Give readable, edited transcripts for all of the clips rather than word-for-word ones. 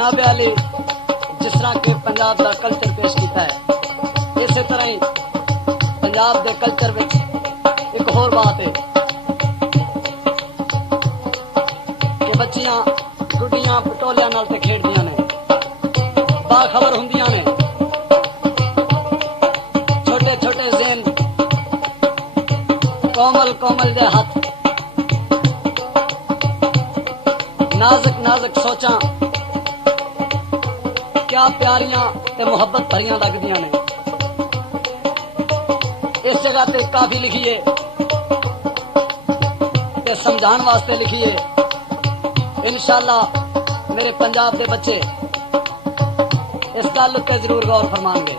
जनाब अली जिस तरह के पंजाब का कल्चर पेश किया है, इस तरह ही पंजाब के कल्चर में एक होर बात है कि बच्चियां गुड्डियां पटोलियां नाल ते खेडदियां ने, बाखबर हुंदियां ने, छोटे छोटे ज़हन, कोमल कोमल दे हाथ, नाजुक नाजुक सोचा क्या प्यारियां ते मुहब्बत भरियां लगदियां ने। इस जगह ते काफी लिखिए ते समझाने वास्ते लिखिए। इंशाअल्लाह मेरे पंजाब के बच्चे इस गल उत्ते जरूर गौर फरमाएंगे।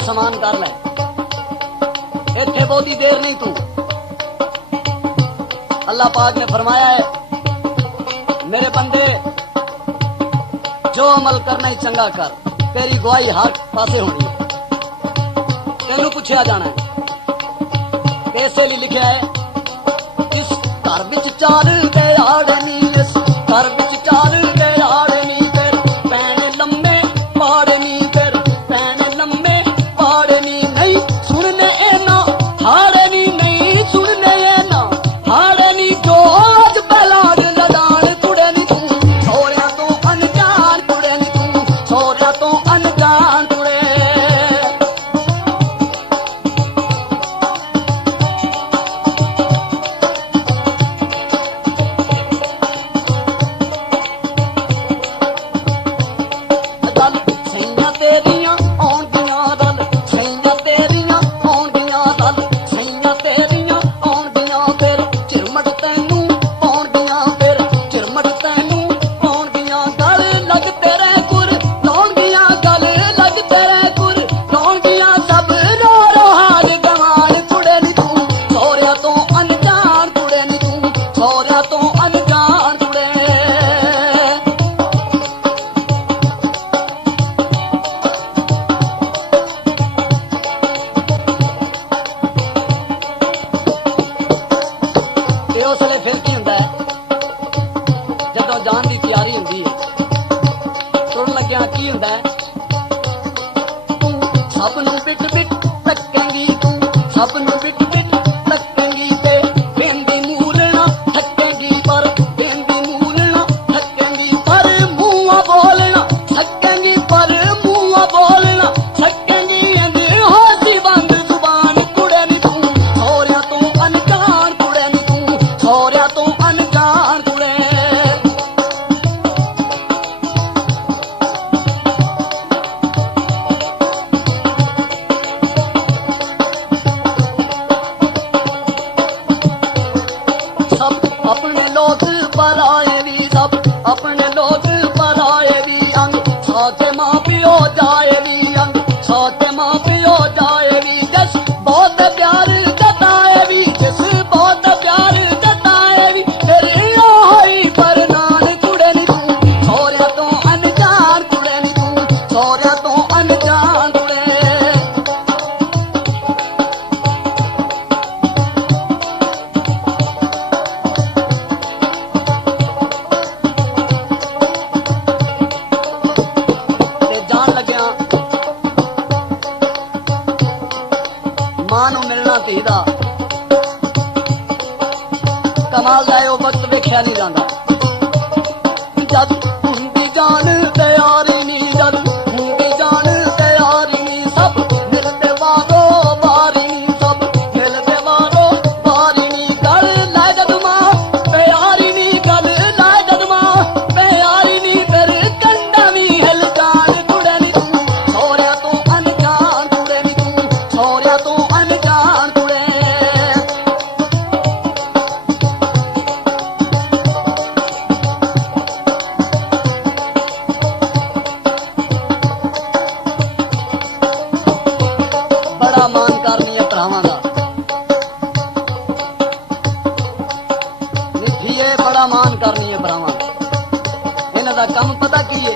समान कर ले, इतने बहुती देर नहीं तू। अल्लाह पाक ने फरमाया है मेरे बंदे जो अमल करना ही चंगा कर, तेरी गवाही हर पासे होनी है, तेनू पूछा जाना है। इसे लिए लिखा है इस घर विच चार दे आड़े नी, इस घर विच चार दे आड़े नी, तेरे भैन ਉਸ ਵੇਲੇ ਫਿਰ ਕੀ ਹੁੰਦਾ ਹੈ, ਜਦੋਂ ਜਾਣ ਦੀ ਤਿਆਰੀ ਹੁੰਦੀ ਹੈ, ਤੁਰਨ ਲੱਗਿਆ ਕੀ ਹੁੰਦਾ ਹੈ, ਤੂੰ ਸਭ ਨੂੰ ਬਿਟ ਬਿਟ ਤੱਕੇਂਗੀ, ਤੂੰ ਸਭ ਨੂੰ ਬਿਟ ਬਿਟ ਤੱਕੇਂਗੀ ਤੇ ਕਹਿੰਦੀ ਮੂਲਣਾ ਥੱਕੇਂਗੀ, ਪਰ ਕਹਿੰਦੀ ਮੂਲਣਾ ਥੱਕੇਂਗੀ, ਪਰ ਮੂੰਹਾਂ ਬੋਲਣਾ ਥੱਕੇਂਗੀ, ਪਰ ਮੂੰਹਾਂ ਬੋਲਣਾ ਥੱਕੇਂਗੀ, ਇੰਜ ਹੋਸੀ ਬੰਦ ਜ਼ੁਬਾਨ ਕੁੜੇ ਨੀ ਤੂੰ, ਸਹੁਰਿਆਂ ਤੋਂ ਅਣਜਾਣ ਕੁੜੇ ਨੀ ਤੂੰ, ਸਹੁਰਿਆਂ ਤੋਂ ਅਣਜਾਣ ਕੁੜੇ। अपने लोग पराए भी, सब अपने लोग पराए भी, अंग साथ माँ पियो जाए भी, अंग साथ माँ पियो जाए भी, जिस बहुत प्यार जताए भी, जिस बहुत प्यार जताए भी, तेरी होई पर नान कुड़े नी तू, सौरिया तो अनजान कुड़े नी तू, सौरिया तो अनजान कुड़े। ਮਾਂ ਨੂੰ ਮਿਲਣਾ ਧੀ ਦਾ ਕਮਾਲ ਦਾ ਉਹ ਵਕਤ ਵੇਖਿਆ ਨਹੀਂ ਜਾਂਦਾ, ਜਦ ਹੁੰਦੀ ਜਾਨ ਤਿਆਰੀ ਨਹੀਂ, ਜਦ ਹੁੰਦੀ ਜਾਨ ਤਿਆਰੀ ਨਹੀਂ, ਸਭ ਮਿਲਦੇ ਵਾਰੋ ਵਾਰੀ ਨਹੀਂ, ਸਭ ਮਿਲਦੇ ਵਾਰੋ ਵਾਰੀ ਨਹੀਂ, ਗਲ ਲੈ ਜਦ ਮਾਂ ਪਿਆਰੀ ਨਹੀਂ, ਗਲ ਲੈ ਜਦ ਮਾਂ ਪਿਆਰੀ ਨਹੀਂ, ਫਿਰ ਕੰਡਾ ਵੀ ਹਿਲ ਜਾਣ ਕੁੜੇ ਨੀ ਤੂੰ, ਸਹੁਰਿਆਂ ਤੋਂ ਅਣਜਾਣ ਕੁੜੇ ਨੀ ਤੂੰ, ਸਹੁਰਿਆਂ ਤੋਂ ਅਣਜਾਣ ਕੁੜੇ। ਬੜਾ ਮਾਨ ਕਰਨੀ ਹੈ ਭਰਾਵਾਂ ਦਾ, ਨਿੱਠੀਏ ਬੜਾ ਮਾਨ ਕਰਨੀ ਹੈ ਭਰਾਵਾਂ ਦਾ, ਇਹਨਾਂ ਦਾ ਕੰਮ ਪਤਾ ਕੀ ਹੈ,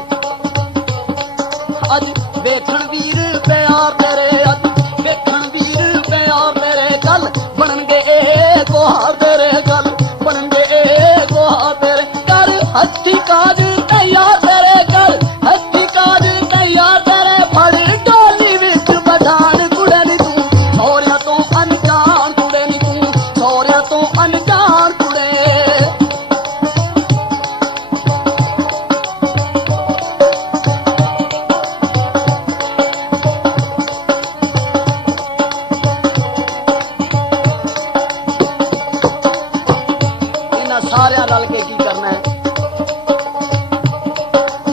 ਅੱਜ ਵੇਖਣ ਵੀਰ ਪਿਆਰ ਤੇਰੇ, ਅੱਜ ਵੇਖਣ ਵੀਰ ਪਿਆਰ ਤੇਰੇ, ਕੱਲ ਬਣਨਗੇ ਇਹ ਗੁਹਾਰ ਤੇਰੇ, ਕੱਲ ਬਣਨਗੇ ਇਹ ਗੁਹਾਰ ਤੇਰੇ, ਕਰ ਹੱਥੀ ਕਾਜ ਤਿਆਰ ਤੇਰੇ, ਕਰ ਹੱਥੀ ਕਾਜ ਤਿਆਰ ਤੇਰੇ, ਫੜ ਡੋਲੀ ਵਿੱਚ ਬਠਾਣ ਕੁੜੇ ਨੀ ਤੂੰ, ਸਹੁਰਿਆਂ ਤੋਂ ਅਣਜਾਣ ਕੁੜੇ ਨੀ ਤੂੰ, ਸਹੁਰਿਆਂ ਤੋਂ ਅਣਜਾਣ ਕੁੜੇ। ਇਹਨਾਂ ਸਾਰਿਆਂ ਰਲ ਕੇ ਕੀ ਕਰਨਾ ਹੈ,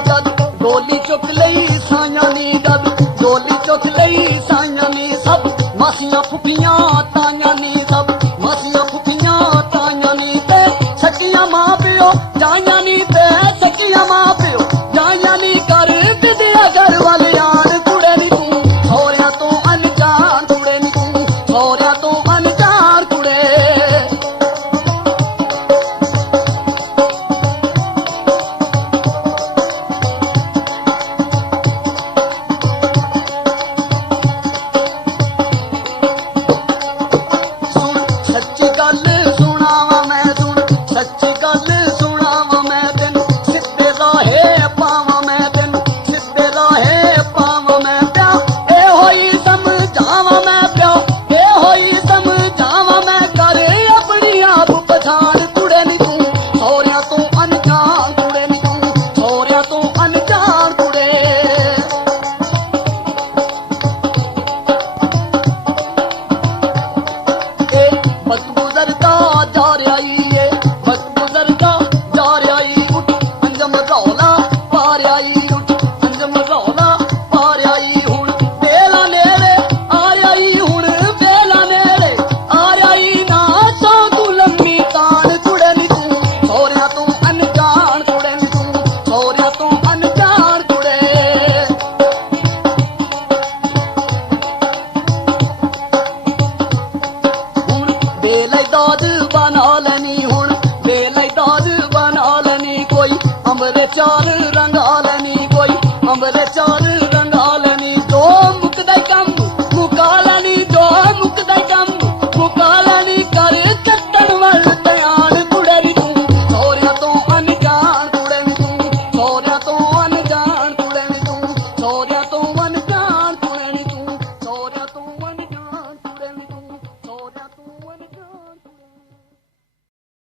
ਜਦ ਡੋਲੀ ਚੁੱਕ ਲਈ ਸਾਈਆਂ ਨੀ, ਜਦ ਡੋਲੀ ਚੁੱਕ ਲਈ ਸਾਈਆਂ ਨੀ, ਸਭ ਮਾਸੀਆਂ ਫੁੱਫੀਆਂ ਤਾਈਆਂ ਨੀ, ਸਭ ਮਾਸੀਆਂ ਫੁੱਫੀਆਂ ਤਾਈਆਂ ਨੀ, ਤੇ ਸੱਕੀਆਂ ਮਾਂ ਪਿਓ ਜਾਈਆਂ ਨੀ, ਤੇ ਸੱਕੀਆਂ ਮਾਂ ਪਿਓ ਜਾਈਆਂ ਨੀ, ਕਰ ਦਿਦਿਆ ਘਰ ਵੱਲ ਆਣ ਕੁੜੇ ਨੀ ਤੂੰ, ਸਹੁਰਿਆਂ ਤੋਂ ਅਣਜਾਣ ਕੁੜੇ ਨੀ ਤੂੰ, ਸਹੁਰਿਆਂ ਤੋਂ ਅਣਜਾਣ ਕੁੜੇ। ਸੁਣ ਸੱਚੀ ਗੱਲ ਸੁਣਾਵਾਂ ਮੈਂ, ਸੁਣ ਸੱਚੀ ਗੱਲ ਸੁਣਾਵਾਂ ਮੈਂ, ਤੈਨੂੰ ਸਿੱਧੇ ਰਾਹੇ ਪਾਵਾਂ ਮੈਂ, ਤੈਨੂੰ ਸਿੱਧੇ ਰਾਹੇ ਪਾਵਾਂ ਮੈਂ, ਪਿਆ ਇਹੋ ਹੀ ਸਮਝਾਵਾਂ ਮੈਂ, ਪਿਆ ਇਹੋ ਹੀ ਸਮਝਾਵਾਂ ਮੈਂ, ਕਰ ਆਪਣੀ ਆਪ ਪਛਾਣ ਕੁੜੇ ਨੀ ਤੂੰ, ਸਹੁਰਿਆਂ ਤੋਂ ਅਣਜਾਣ ਕੁੜੇ ਨੀ ਤੂੰ, ਸਹੁਰਿਆਂ ਤੋਂ ਅਣਜਾਣ ਕੁੜੇ। वक्त गुजरता जा रहा है, वक्त गुजरता जा रहा है, उठ अंजम रौला पा रहा है, उठ अंजम रौला पा रहा है, हुण बेला नेड़े आ रहा है, हुण बेला नेड़े आ रहा है, ना सो तू लम्मी तान कुड़े नी तूं, सहुरियां तों अनजान कुड़े नी तूं, सहुरियां तों अनजान कुड़े। बेलैदाद बना लेनी, हुण बेलैदाद बना लेनी, कोई अमरे चार रंगा लेनी, कोई अमरे चार रंगा लेनी, दो